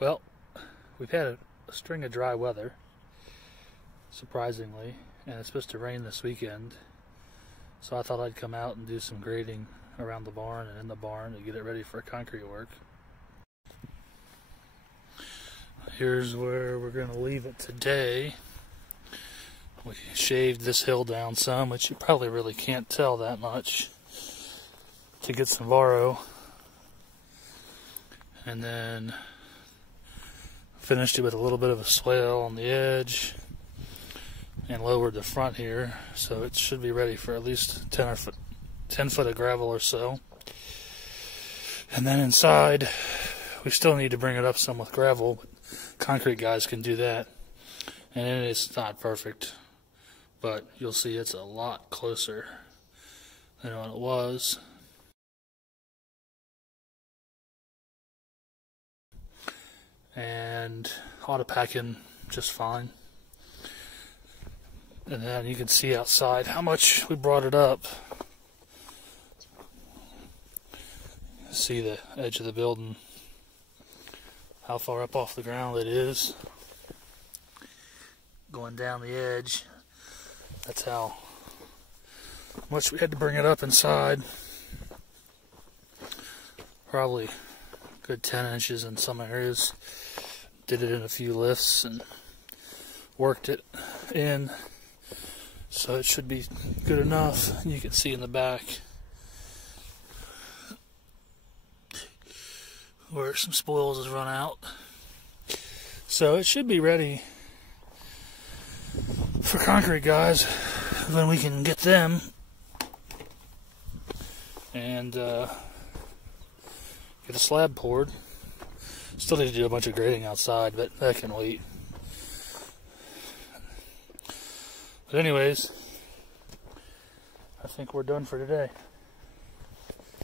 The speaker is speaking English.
Well, we've had a string of dry weather, surprisingly, and it's supposed to rain this weekend. So I thought I'd come out and do some grading around the barn and in the barn to get it ready for concrete work. Here's where we're going to leave it today. We shaved this hill down some, which you probably really can't tell that much, to get some varro. And then finished it with a little bit of a swale on the edge and lowered the front here, so it should be ready for at least 10 foot of gravel or so. And then inside, we still need to bring it up some with gravel, but concrete guys can do that. And it's not perfect, but you'll see it's a lot closer than what it was. And auto packing just fine. And then you can see outside how much we brought it up. See the edge of the building, how far up off the ground it is. Going down the edge, that's how much we had to bring it up inside. Probably a good 10 inches in some areas. Did it in a few lifts and worked it in, so it should be good enough. You can see in the back where some spoils has run out, so it should be ready for concrete guys when we can get them and get a slab poured. Still need to do a bunch of grading outside, but that can wait. But anyways, I think we're done for today.